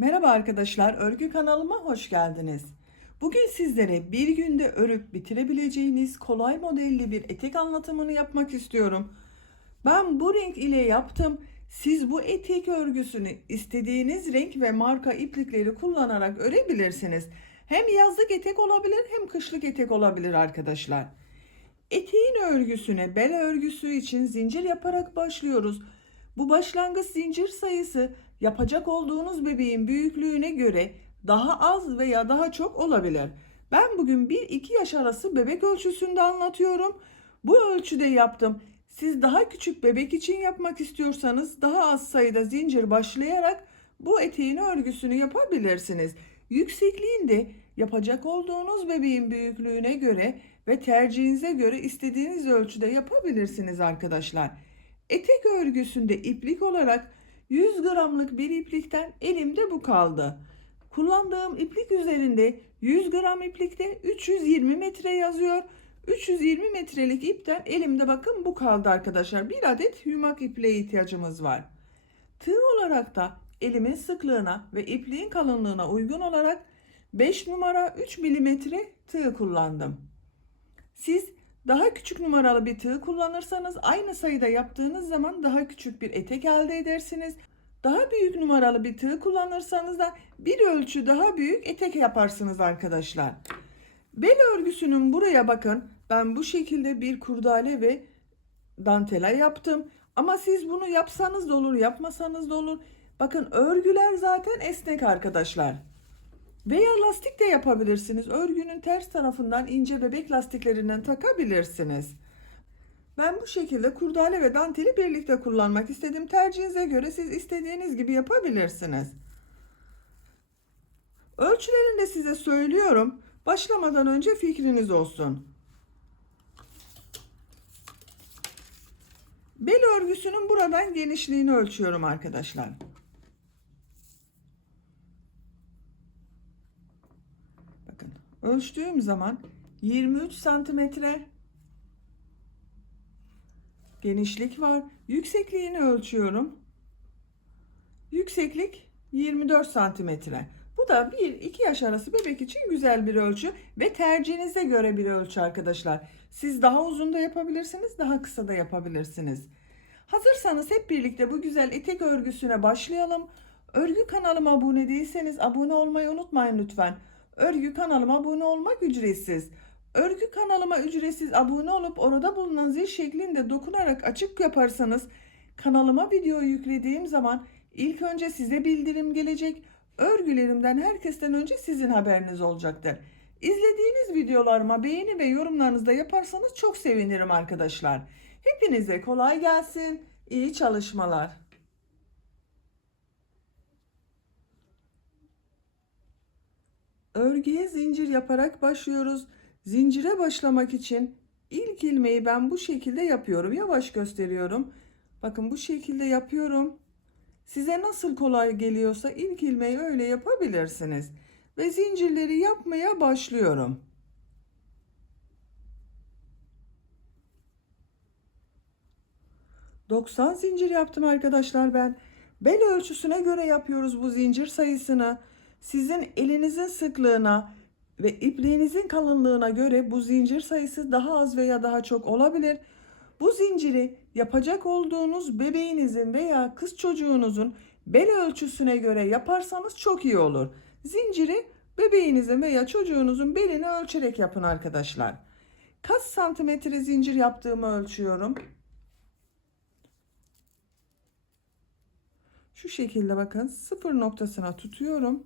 Merhaba arkadaşlar, örgü kanalıma hoş geldiniz. Bugün sizlere bir günde örüp bitirebileceğiniz kolay modelli bir etek anlatımını yapmak istiyorum. Ben bu renk ile yaptım. Siz bu etek örgüsünü istediğiniz renk ve marka iplikleri kullanarak örebilirsiniz. Hem yazlık etek olabilir hem kışlık etek olabilir arkadaşlar. Eteğin örgüsüne bel örgüsü için zincir yaparak başlıyoruz. Bu başlangıç zincir sayısı yapacak olduğunuz bebeğin büyüklüğüne göre daha az veya daha çok olabilir. Ben bugün 1-2 yaş arası bebek ölçüsünde anlatıyorum. Bu ölçüde yaptım. Siz daha küçük bebek için yapmak istiyorsanız daha az sayıda zincir başlayarak bu eteğin örgüsünü yapabilirsiniz. Yüksekliğinde yapacak olduğunuz bebeğin büyüklüğüne göre ve tercihinize göre istediğiniz ölçüde yapabilirsiniz arkadaşlar. Etek örgüsünde iplik olarak 100 gramlık bir iplikten elimde bu kaldı. Kullandığım iplik üzerinde 100 gram iplikte 320 metre yazıyor. 320 metrelik ipten elimde bakın bu kaldı arkadaşlar. Bir adet yumak ipliğe ihtiyacımız var. Tığ olarak da elimin sıklığına ve ipliğin kalınlığına uygun olarak 5 numara 3 milimetre tığ kullandım. Siz daha küçük numaralı bir tığ kullanırsanız aynı sayıda yaptığınız zaman daha küçük bir etek elde edersiniz. Daha büyük numaralı bir tığ kullanırsanız da bir ölçü daha büyük etek yaparsınız arkadaşlar. Bel örgüsünün buraya bakın, ben bu şekilde bir kurdale ve dantela yaptım. Ama siz bunu yapsanız da olur, yapmasanız da olur. Bakın örgüler zaten esnek arkadaşlar. Veya lastik de yapabilirsiniz. Örgünün ters tarafından ince bebek lastiklerinden takabilirsiniz. Ben bu şekilde kurdale ve danteli birlikte kullanmak istedim. Tercihinize göre siz istediğiniz gibi yapabilirsiniz. Ölçülerini de size söylüyorum. Başlamadan önce fikriniz olsun. Bel örgüsünün buradan genişliğini ölçüyorum arkadaşlar. Bakın ölçtüğüm zaman 23 santimetre genişlik var. Yüksekliğini ölçüyorum. Yükseklik 24 santimetre. Bu da 1-2 yaş arası bebek için güzel bir ölçü ve tercihinize göre bir ölçü arkadaşlar. Siz daha uzun da yapabilirsiniz, daha kısa da yapabilirsiniz. Hazırsanız hep birlikte bu güzel etek örgüsüne başlayalım. Örgü kanalıma abone değilseniz abone olmayı unutmayın lütfen. Örgü kanalıma abone olmak ücretsiz. Örgü kanalıma ücretsiz abone olup orada bulunan zil şeklinde dokunarak açık yaparsanız kanalıma video yüklediğim zaman ilk önce size bildirim gelecek. Örgülerimden herkesten önce sizin haberiniz olacaktır. İzlediğiniz videolarıma beğeni ve yorumlarınızı da yaparsanız çok sevinirim arkadaşlar. Hepinize kolay gelsin. İyi çalışmalar. Örgüye zincir yaparak başlıyoruz. Zincire başlamak için ilk ilmeği ben bu şekilde yapıyorum. Yavaş gösteriyorum. Bakın bu şekilde yapıyorum. Size nasıl kolay geliyorsa ilk ilmeği öyle yapabilirsiniz. Ve zincirleri yapmaya başlıyorum. ...90 zincir yaptım arkadaşlar ben. Bel ölçüsüne göre yapıyoruz bu zincir sayısını. Sizin elinizin sıklığına ve ipliğinizin kalınlığına göre bu zincir sayısı daha az veya daha çok olabilir. Bu zinciri yapacak olduğunuz bebeğinizin veya kız çocuğunuzun bel ölçüsüne göre yaparsanız çok iyi olur. Zinciri bebeğinizin veya çocuğunuzun belini ölçerek yapın arkadaşlar. Kaç santimetre zincir yaptığımı ölçüyorum. Şu şekilde bakın, sıfır noktasına tutuyorum.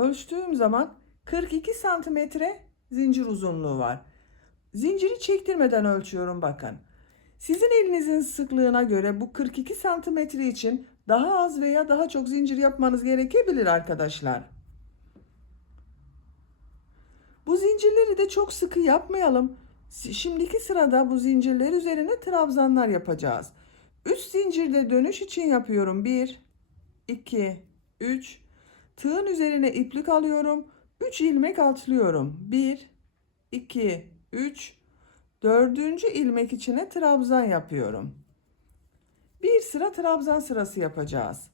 Ölçtüğüm zaman 42 santimetre zincir uzunluğu var. Zinciri çektirmeden ölçüyorum bakın. Sizin elinizin sıklığına göre bu 42 santimetre için daha az veya daha çok zincir yapmanız gerekebilir arkadaşlar. Bu zincirleri de çok sıkı yapmayalım. Şimdiki sırada bu zincirler üzerine trabzanlar yapacağız. 3 zincirde dönüş için yapıyorum. 1, 2, 3. Tığın üzerine iplik alıyorum. 3 ilmek atlıyorum. 1, 2, 3. Dördüncü ilmek içine trabzan yapıyorum. Bir bir sıra trabzan sırası yapacağız.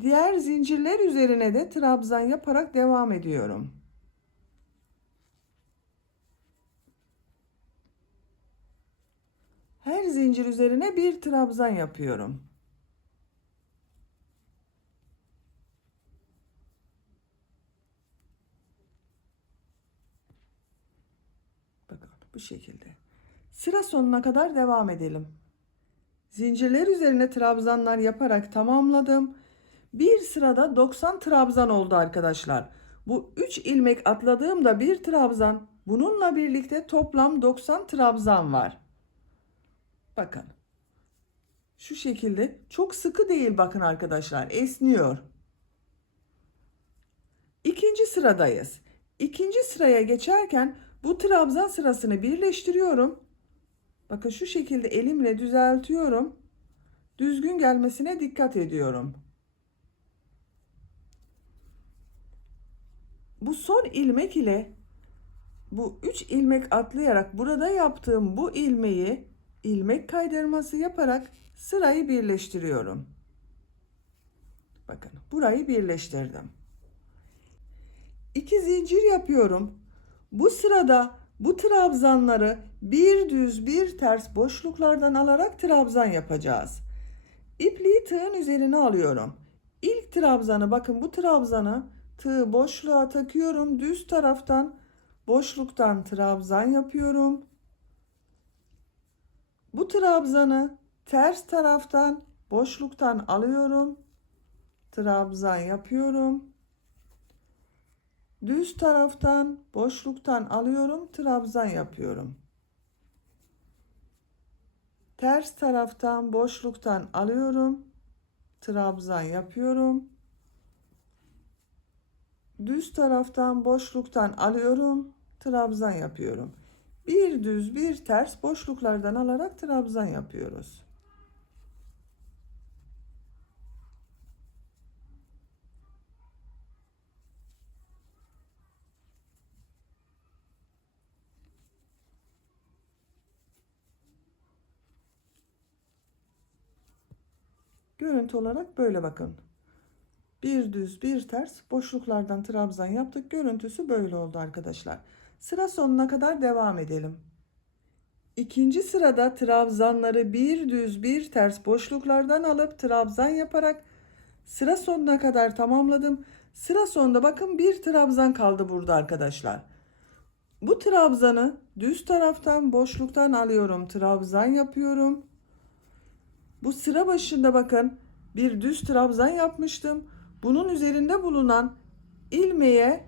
Diğer zincirler üzerine de trabzan yaparak devam ediyorum. Her zincir üzerine bir trabzan yapıyorum. Bakın bu şekilde. Sıra sonuna kadar devam edelim. Zincirler üzerine trabzanlar yaparak tamamladım. Bir sırada 90 trabzan oldu arkadaşlar. Bu 3 ilmek atladığımda bir trabzan. Bununla birlikte toplam 90 trabzan var. Bakın. Şu şekilde çok sıkı değil bakın arkadaşlar. Esniyor. İkinci sıradayız. İkinci sıraya geçerken bu trabzan sırasını birleştiriyorum. Bakın şu şekilde elimle düzeltiyorum. Düzgün gelmesine dikkat ediyorum. Bu son ilmek ile bu 3 ilmek atlayarak burada yaptığım bu ilmeği ilmek kaydırması yaparak sırayı birleştiriyorum. Bakın burayı birleştirdim. 2 zincir yapıyorum. Bu sırada bu trabzanları bir düz bir ters boşluklardan alarak trabzan yapacağız. İpliği tığın üzerine alıyorum. İlk trabzanı bakın bu trabzanı tığı boşluğa takıyorum. Düz taraftan boşluktan trabzan yapıyorum. Bu trabzanı ters taraftan boşluktan alıyorum. Trabzan yapıyorum. Düz taraftan boşluktan alıyorum. Trabzan yapıyorum. Ters taraftan boşluktan alıyorum. Trabzan yapıyorum. Düz taraftan boşluktan alıyorum. Trabzan yapıyorum. Bir düz bir ters boşluklardan alarak trabzan yapıyoruz. Görüntü olarak böyle bakın. Bir düz bir ters boşluklardan trabzan yaptık. Görüntüsü böyle oldu arkadaşlar. Sıra sonuna kadar devam edelim. İkinci sırada trabzanları bir düz bir ters boşluklardan alıp trabzan yaparak sıra sonuna kadar tamamladım. Sıra sonunda bakın bir trabzan kaldı burada arkadaşlar. Bu trabzanı düz taraftan boşluktan alıyorum. Trabzan yapıyorum. Bu sıra başında bakın bir düz trabzan yapmıştım. Bunun üzerinde bulunan ilmeğe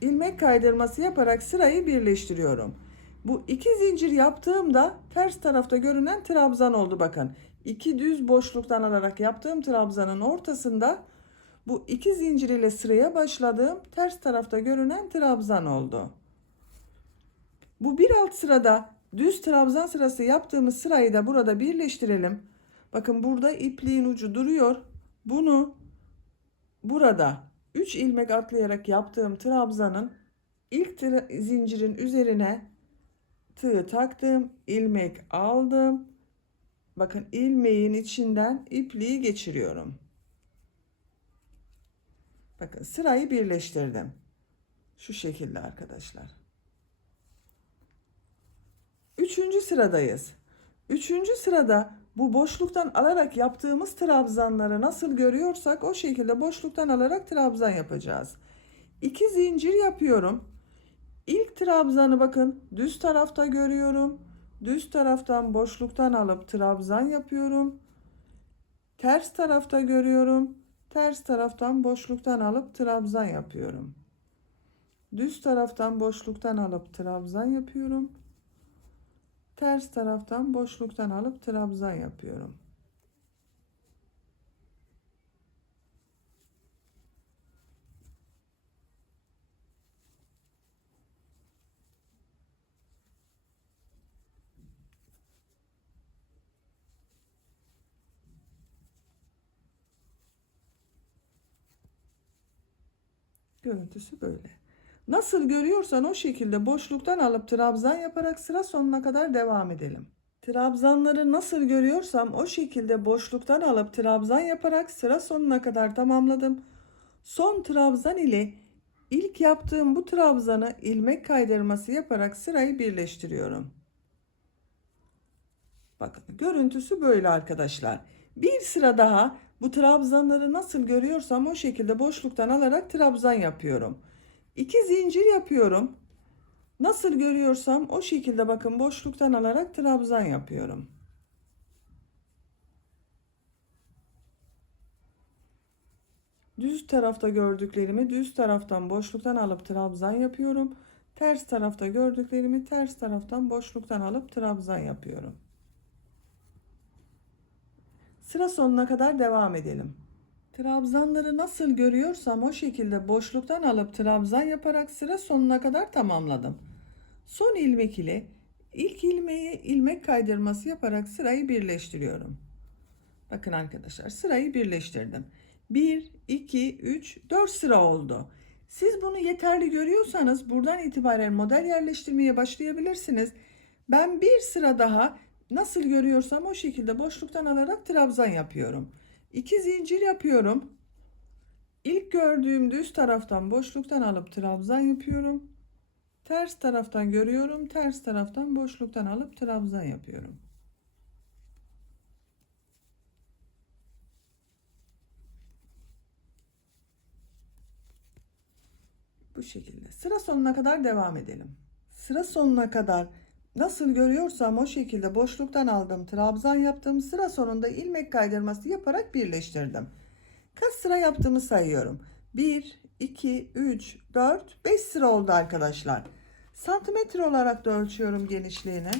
ilmek kaydırması yaparak sırayı birleştiriyorum. Bu iki zincir yaptığımda ters tarafta görünen trabzan oldu bakın. İki düz boşluktan alarak yaptığım trabzanın ortasında bu iki zincir ile sıraya başladığım ters tarafta görünen trabzan oldu. Bu bir alt sırada düz trabzan sırası yaptığımız sırayı da burada birleştirelim. Bakın burada ipliğin ucu duruyor. Bunu burada 3 ilmek atlayarak yaptığım trabzanın ilk zincirin üzerine tığ taktım, ilmek aldım. Bakın ilmeğin içinden ipliği geçiriyorum. Bakın sırayı birleştirdim. Şu şekilde arkadaşlar. Üçüncü sıradayız. Üçüncü sırada bu boşluktan alarak yaptığımız trabzanları nasıl görüyorsak o şekilde boşluktan alarak trabzan yapacağız. 2 zincir yapıyorum. İlk trabzanı bakın düz tarafta görüyorum. Düz taraftan boşluktan alıp trabzan yapıyorum. Ters tarafta görüyorum. Ters taraftan boşluktan alıp trabzan yapıyorum. Düz taraftan boşluktan alıp trabzan yapıyorum. Ters taraftan boşluktan alıp trabzan yapıyorum. Görüntüsü böyle. Nasıl görüyorsan o şekilde boşluktan alıp trabzan yaparak sıra sonuna kadar devam edelim. Trabzanları nasıl görüyorsam o şekilde boşluktan alıp trabzan yaparak sıra sonuna kadar tamamladım. Son trabzan ile ilk yaptığım bu trabzanı ilmek kaydırması yaparak sırayı birleştiriyorum. Bakın görüntüsü böyle arkadaşlar. Bir sıra daha bu trabzanları nasıl görüyorsam o şekilde boşluktan alarak trabzan yapıyorum. 2 zincir yapıyorum. Nasıl görüyorsam o şekilde bakın boşluktan alarak trabzan yapıyorum. Düz tarafta gördüklerimi düz taraftan boşluktan alıp trabzan yapıyorum. Ters tarafta gördüklerimi ters taraftan boşluktan alıp trabzan yapıyorum. Sıra sonuna kadar devam edelim. Trabzanları nasıl görüyorsam o şekilde boşluktan alıp trabzan yaparak sıra sonuna kadar tamamladım. Son ilmek ile ilk ilmeği ilmek kaydırması yaparak sırayı birleştiriyorum. Bakın arkadaşlar sırayı birleştirdim. 1, 2, 3, 4 sıra oldu. Siz bunu yeterli görüyorsanız buradan itibaren model yerleştirmeye başlayabilirsiniz. Ben bir sıra daha nasıl görüyorsam o şekilde boşluktan alarak trabzan yapıyorum. 2 zincir yapıyorum. İlk gördüğüm düz taraftan boşluktan alıp trabzan yapıyorum. Ters taraftan görüyorum. Ters taraftan boşluktan alıp trabzan yapıyorum. Bu şekilde. Sıra sonuna kadar devam edelim. Sıra sonuna kadar nasıl görüyorsam o şekilde boşluktan aldım. Trabzan yaptım. Sıra sonunda ilmek kaydırması yaparak birleştirdim. Kaç sıra yaptığımı sayıyorum. 1, 2, 3, 4, 5 sıra oldu arkadaşlar. Santimetre olarak da ölçüyorum genişliğini.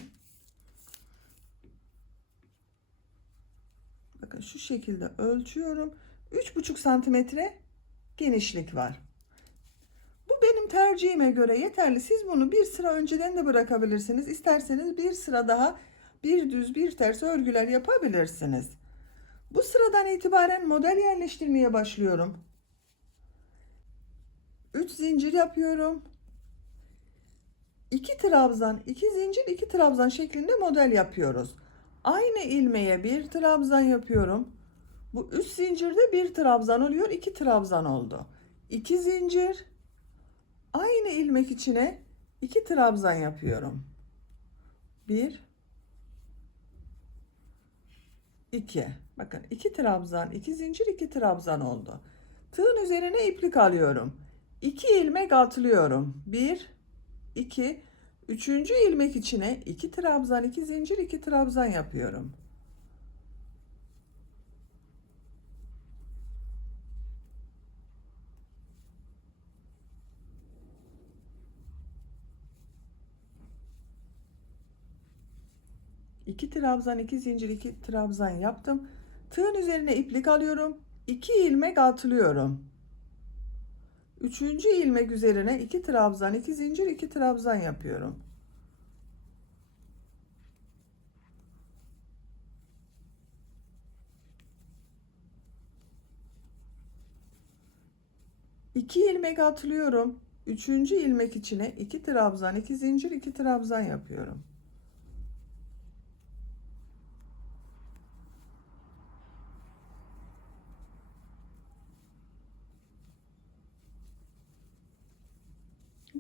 Bakın şu şekilde ölçüyorum. 3,5 santimetre genişlik var. Bu benim tercihime göre yeterli. Siz bunu bir sıra önceden de bırakabilirsiniz. İsterseniz bir sıra daha bir düz bir ters örgüler yapabilirsiniz. Bu sıradan itibaren model yerleştirmeye başlıyorum. 3 zincir yapıyorum. 2 trabzan, 2 zincir, 2 trabzan şeklinde model yapıyoruz. Aynı ilmeğe bir trabzan yapıyorum. Bu 3 zincirde bir trabzan oluyor. 2 trabzan oldu. 2 zincir, aynı ilmek içine 2 trabzan yapıyorum. 1, 2. Bakın 2 trabzan, 2 zincir, 2 trabzan oldu. Tığın üzerine iplik alıyorum. 2 ilmek atlıyorum. 1, 2, 3. ilmek içine 2 trabzan, 2 zincir, 2 trabzan yapıyorum. İki trabzan, 2 zincir, 2 trabzan yaptım. Tığın üzerine iplik alıyorum. 2 ilmek atlıyorum. 3. ilmek üzerine 2 trabzan, 2 zincir, 2 trabzan yapıyorum. İki ilmek atlıyorum. 3. ilmek içine 2 trabzan, 2 zincir, 2 trabzan yapıyorum.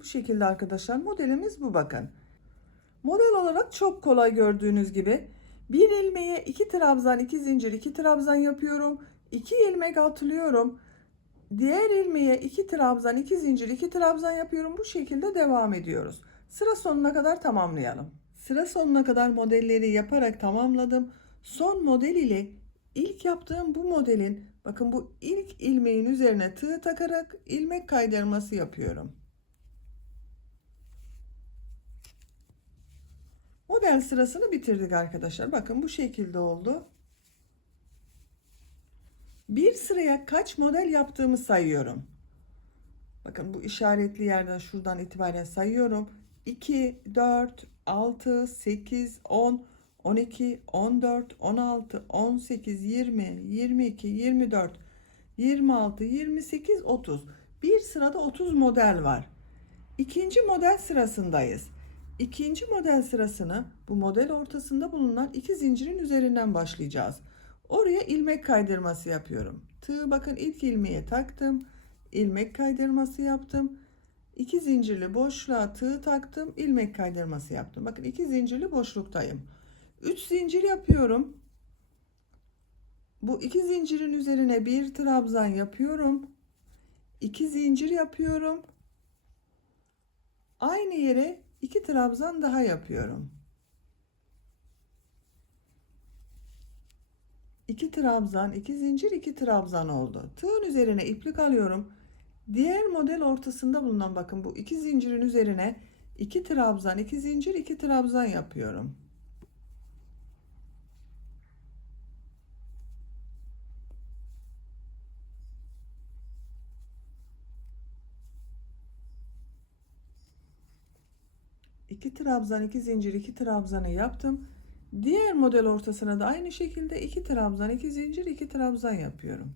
Bu şekilde arkadaşlar modelimiz bu bakın. Model olarak çok kolay gördüğünüz gibi bir ilmeğe 2 trabzan, 2 zincir, 2 trabzan yapıyorum. 2 ilmek atlıyorum. Diğer ilmeğe 2 trabzan, 2 zincir, 2 trabzan yapıyorum. Bu şekilde devam ediyoruz. Sıra sonuna kadar tamamlayalım. Sıra sonuna kadar modelleri yaparak tamamladım. Son model ile ilk yaptığım bu modelin bakın bu ilk ilmeğin üzerine tığ takarak ilmek kaydırması yapıyorum. Model sırasını bitirdik arkadaşlar. Bakın bu şekilde oldu. Bir sıraya kaç model yaptığımı sayıyorum. Bakın bu işaretli yerden şuradan itibaren sayıyorum. 2, 4, 6, 8, 10, 12, 14, 16, 18, 20, 22, 24, 26, 28, 30. Bir sırada 30 model var. İkinci model sırasındayız. İkinci model sırasını bu model ortasında bulunan 2 zincirin üzerinden başlayacağız. Oraya ilmek kaydırması yapıyorum. Tığı bakın ilk ilmeğe taktım. İlmek kaydırması yaptım. 2 zincirli boşluğa tığ taktım. İlmek kaydırması yaptım. Bakın 2 zincirli boşluktayım. 3 zincir yapıyorum. Bu 2 zincirin üzerine bir trabzan yapıyorum. 2 zincir yapıyorum. Aynı yere 2 trabzan daha yapıyorum. 2 trabzan, 2 zincir, 2 trabzan oldu. Tığın üzerine iplik alıyorum. Diğer model ortasında bulunan bakın bu 2 zincirin üzerine 2 trabzan, 2 zincir, 2 trabzan yapıyorum. İki trabzan, 2 zincir, 2 trabzanı yaptım. Diğer model ortasına da aynı şekilde 2 trabzan, 2 zincir, 2 trabzan yapıyorum.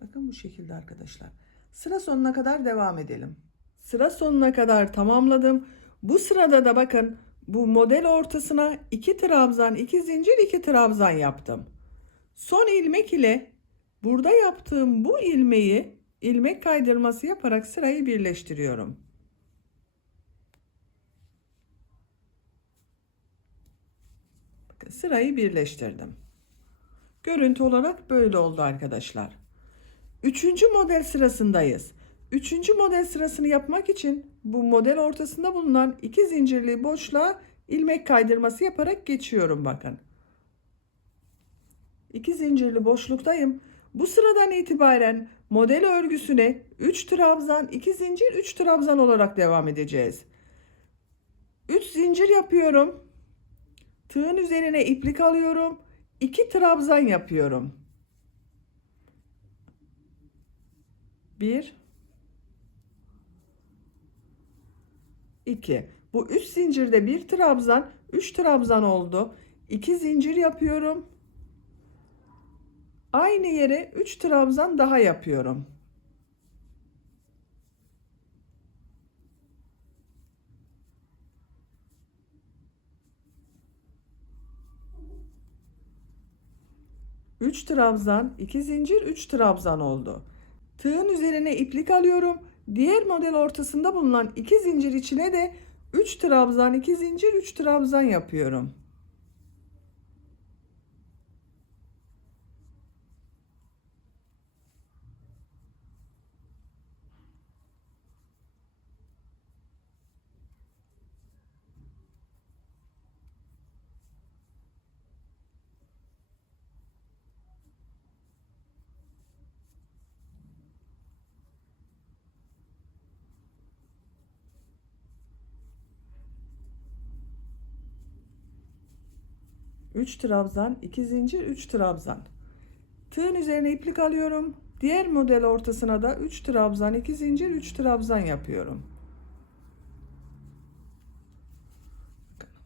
Bakın bu şekilde arkadaşlar. Sıra sonuna kadar devam edelim. Sıra sonuna kadar tamamladım. Bu sırada da bakın bu model ortasına 2 trabzan, 2 zincir, 2 trabzan yaptım. Son ilmek ile burada yaptığım bu ilmeği ilmek kaydırması yaparak sırayı birleştiriyorum. Bakın sırayı birleştirdim. Görüntü olarak böyle oldu arkadaşlar. Üçüncü model sırasındayız. Üçüncü model sırasını yapmak için bu model ortasında bulunan 2 zincirli boşluğa ilmek kaydırması yaparak geçiyorum bakın. 2 zincirli boşluktayım. Bu sıradan itibaren model örgüsüne 3 trabzan, 2 zincir, 3 trabzan olarak devam edeceğiz. 3 zincir yapıyorum. Tığın üzerine iplik alıyorum. 2 trabzan yapıyorum. 1 2. Bu 3 zincirde bir trabzan, 3 trabzan oldu. 2 zincir yapıyorum. Aynı yere 3 trabzan daha yapıyorum. Üç trabzan, 2 zincir, 3 trabzan oldu. Tığın üzerine iplik alıyorum. Diğer model ortasında bulunan 2 zincir içine de 3 trabzan, 2 zincir, 3 trabzan yapıyorum. Üç trabzan, 2 zincir, 3 trabzan. Tığın üzerine iplik alıyorum. Diğer model ortasına da 3 trabzan, 2 zincir, 3 trabzan yapıyorum.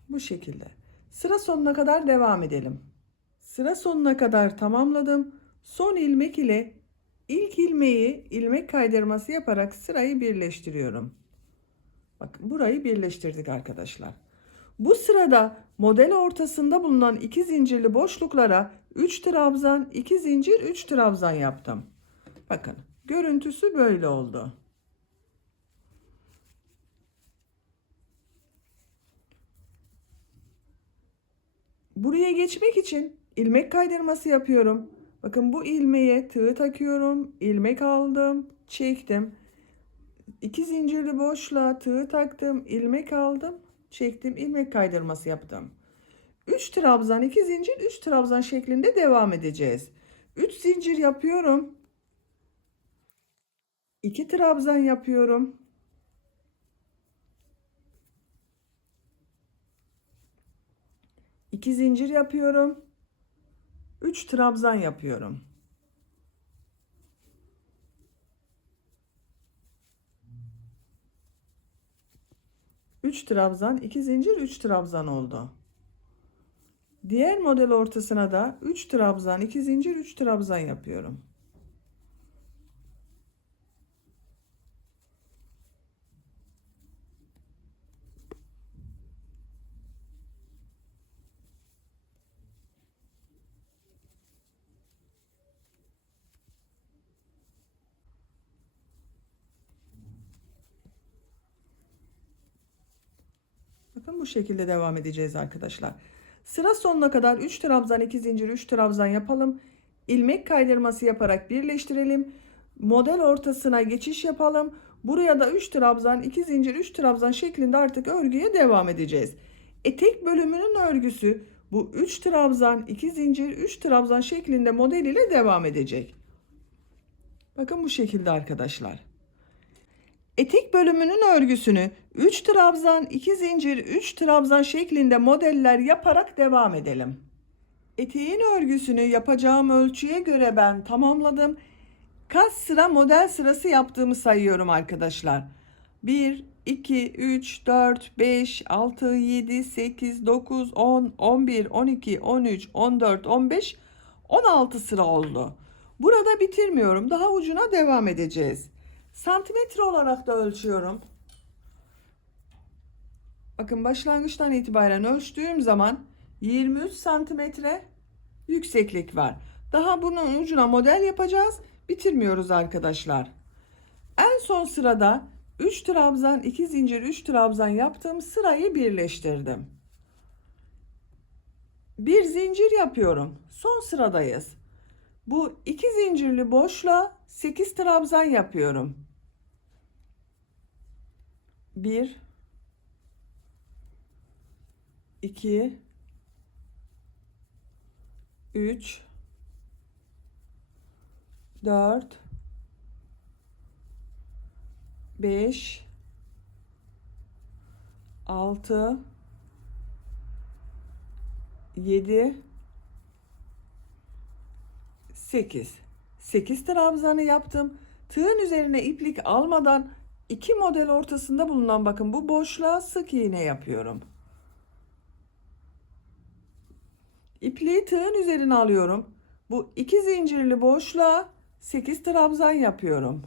Bu şekilde. Sıra sonuna kadar devam edelim. Sıra sonuna kadar tamamladım. Son ilmek ile ilk ilmeği ilmek kaydırması yaparak sırayı birleştiriyorum. Bakın burayı birleştirdik arkadaşlar. Bu sırada model ortasında bulunan 2 zincirli boşluklara 3 trabzan, 2 zincir, 3 trabzan yaptım. Bakın görüntüsü böyle oldu. Buraya geçmek için ilmek kaydırması yapıyorum. Bakın bu ilmeğe tığ takıyorum. İlmek aldım, çektim. 2 zincirli boşluğa tığ taktım, ilmek aldım, çektim, ilmek kaydırması yaptım. 3 trabzan, 2 zincir, 3 trabzan şeklinde devam edeceğiz. 3 zincir yapıyorum. 2 trabzan yapıyorum. 2 zincir yapıyorum. 3 trabzan yapıyorum. Üç trabzan, 2 zincir, 3 trabzan oldu. Diğer model ortasına da 3 trabzan, 2 zincir, 3 trabzan yapıyorum. Bakın bu şekilde devam edeceğiz arkadaşlar. Sıra sonuna kadar 3 trabzan, 2 zincir, 3 trabzan yapalım. İlmek kaydırması yaparak birleştirelim. Model ortasına geçiş yapalım. Buraya da 3 trabzan, 2 zincir, 3 trabzan şeklinde artık örgüye devam edeceğiz. Etek bölümünün örgüsü bu 3 trabzan, 2 zincir, 3 trabzan şeklinde model ile devam edecek. Bakın bu şekilde arkadaşlar. Etek bölümünün örgüsünü 3 trabzan, 2 zincir, 3 trabzan şeklinde modeller yaparak devam edelim. Eteğin örgüsünü yapacağım ölçüye göre ben tamamladım. Kaç sıra model sırası yaptığımı sayıyorum arkadaşlar. 1, 2, 3, 4, 5, 6, 7, 8, 9, 10, 11, 12, 13, 14, 15, 16 sıra oldu. Burada bitirmiyorum. Daha ucuna devam edeceğiz. Santimetre olarak da ölçüyorum. Bakın başlangıçtan itibaren ölçtüğüm zaman 23 santimetre yükseklik var. Daha bunun ucuna model yapacağız. Bitirmiyoruz arkadaşlar. En son sırada 3 trabzan, 2 zincir, 3 trabzan yaptığım sırayı birleştirdim. Bir zincir yapıyorum. Son sıradayız. Bu 2 zincirli boşluğa 8 trabzan yapıyorum. 1 2 3 4 5 6 7 8 trabzanı yaptım. Tığın üzerine iplik almadan iki model ortasında bulunan bakın bu boşluğa sık iğne yapıyorum. İpliği tığın üzerine alıyorum. Bu iki zincirli boşluğa 8 trabzan yapıyorum.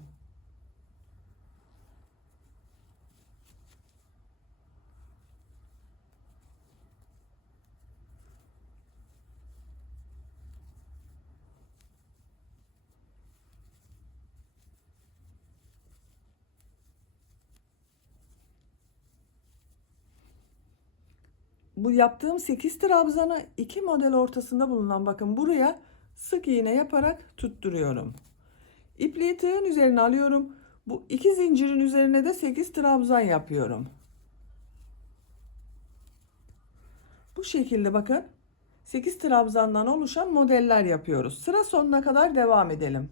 Bu yaptığım 8 trabzanı iki model ortasında bulunan bakın buraya sık iğne yaparak tutturuyorum. İpliği tığın üzerine alıyorum. Bu iki zincirin üzerine de 8 trabzan yapıyorum. Bu şekilde bakın 8 trabzandan oluşan modeller yapıyoruz. Sıra sonuna kadar devam edelim.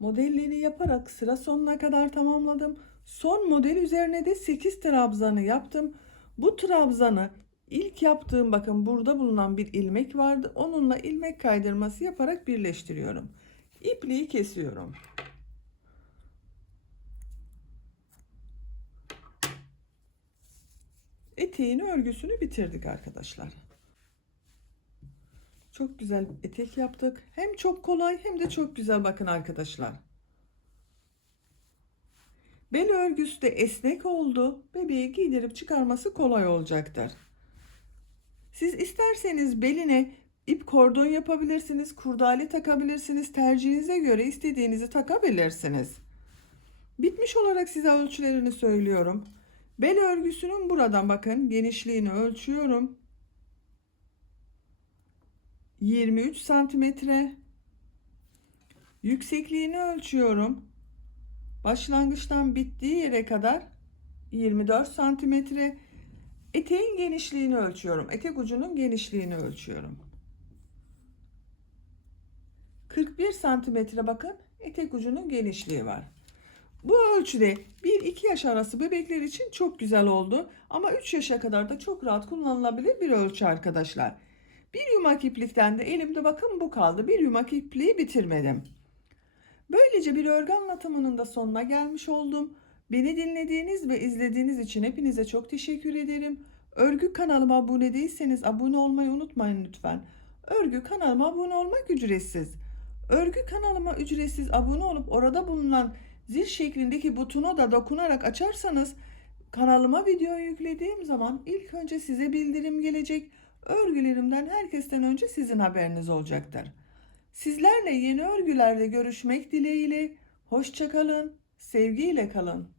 Modelleri yaparak sıra sonuna kadar tamamladım. Son model üzerine de 8 trabzanı yaptım. Bu trabzanı ilk yaptığım bakın burada bulunan bir ilmek vardı. Onunla ilmek kaydırması yaparak birleştiriyorum. İpliği kesiyorum. Eteğin örgüsünü bitirdik arkadaşlar. Çok güzel etek yaptık. Hem çok kolay hem de çok güzel bakın arkadaşlar. Bel örgüsü de esnek oldu. Bebeği giydirip çıkarması kolay olacaktır. Siz isterseniz beline ip kordon yapabilirsiniz, kurdale takabilirsiniz. Tercihinize göre istediğinizi takabilirsiniz. Bitmiş olarak size ölçülerini söylüyorum. Bel örgüsünün buradan bakın genişliğini ölçüyorum. 23 santimetre. Yüksekliğini ölçüyorum. Başlangıçtan bittiği yere kadar 24 santimetre. Eteğin genişliğini ölçüyorum. Etek ucunun genişliğini ölçüyorum. 41 santimetre bakın etek ucunun genişliği var. Bu ölçüde 1-2 yaş arası bebekler için çok güzel oldu. Ama 3 yaşa kadar da çok rahat kullanılabilir bir ölçü arkadaşlar. Bir yumak iplikten de elimde bakın bu kaldı. Bir yumak ipliği bitirmedim. Böylece bir örgü anlatımının da sonuna gelmiş oldum. Beni dinlediğiniz ve izlediğiniz için hepinize çok teşekkür ederim. Örgü kanalıma abone değilseniz abone olmayı unutmayın lütfen. Örgü kanalıma abone olmak ücretsiz. Örgü kanalıma ücretsiz abone olup orada bulunan zil şeklindeki butona da dokunarak açarsanız kanalıma video yüklediğim zaman ilk önce size bildirim gelecek. Örgülerimden herkesten önce sizin haberiniz olacaktır. Sizlerle yeni örgülerde görüşmek dileğiyle. Hoşça kalın, sevgiyle kalın.